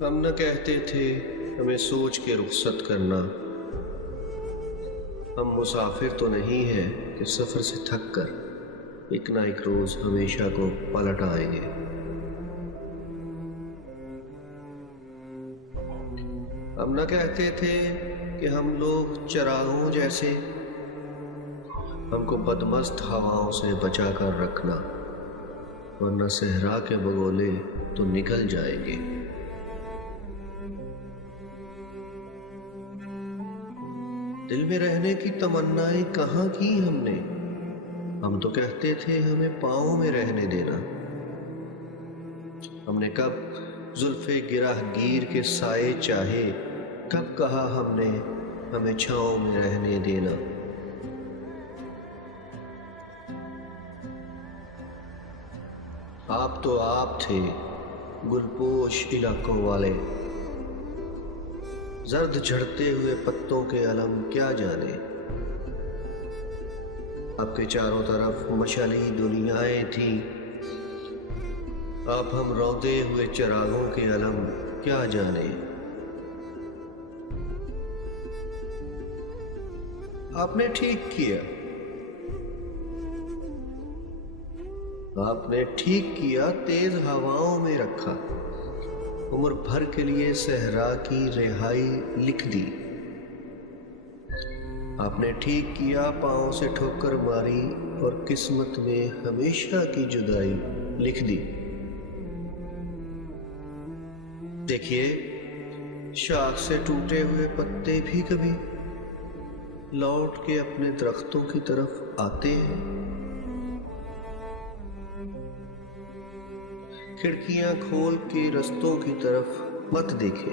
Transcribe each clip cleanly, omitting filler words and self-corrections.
ہم نہ کہتے تھے ہمیں سوچ کے رخصت کرنا، ہم مسافر تو نہیں ہیں کہ سفر سے تھک کر ایک نہ ایک روز ہمیشہ کو پلٹ آئیں گے۔ ہم نہ کہتے تھے کہ ہم لوگ چراغوں جیسے، ہم کو بدمست ہواؤں سے بچا کر رکھنا، ورنہ صحرا کے بگولے تو نکل جائیں گے۔ دل میں رہنے کی تمنائیں کہاں کی ہم نے، ہم تو کہتے تھے ہمیں پاؤں میں رہنے دینا۔ ہم نے کب زلف گرہ گیر کے سائے چاہے، کب کہا ہم نے ہمیں چھاؤں میں رہنے دینا۔ آپ تو آپ تھے گلپوش علاقوں والے، زرد جھڑتے ہوئے پتوں کے علم کیا جانے۔ آپ کے چاروں طرف مشعلی دنیائیں تھیں، آپ ہم روندے ہوئے چراغوں کے علم کیا جانے۔ آپ نے ٹھیک کیا، آپ نے ٹھیک کیا، تیز ہواؤں میں رکھا، عمر بھر کے لیے صحرا کی رہائی لکھ دی۔ آپ نے ٹھیک کیا، پاؤں سے ٹھوکر ماری اور قسمت میں ہمیشہ کی جدائی لکھ دی۔ دیکھیے، شاخ سے ٹوٹے ہوئے پتے بھی کبھی لوٹ کے اپنے درختوں کی طرف آتے ہیں۔ کھڑکیاں کھول کے رستوں کی طرف مت دیکھے،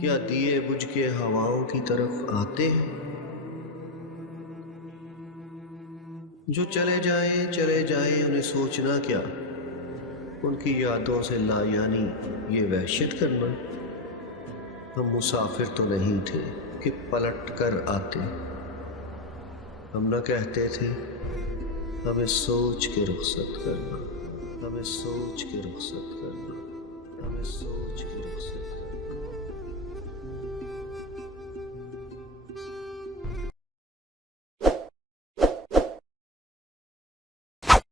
کیا دیے بجھ کے ہواؤں کی طرف آتے ہیں۔ جو چلے جائیں انہیں سوچنا کیا، ان کی یادوں سے لا یعنی یہ وحشت کرنا۔ ہم مسافر تو نہیں تھے کہ پلٹ کر آتے، ہم نہ کہتے تھے ہمیں سوچ کے رخصت کرنا، ہمیں سوچ کے رخصت کرنا، ہمیں سوچ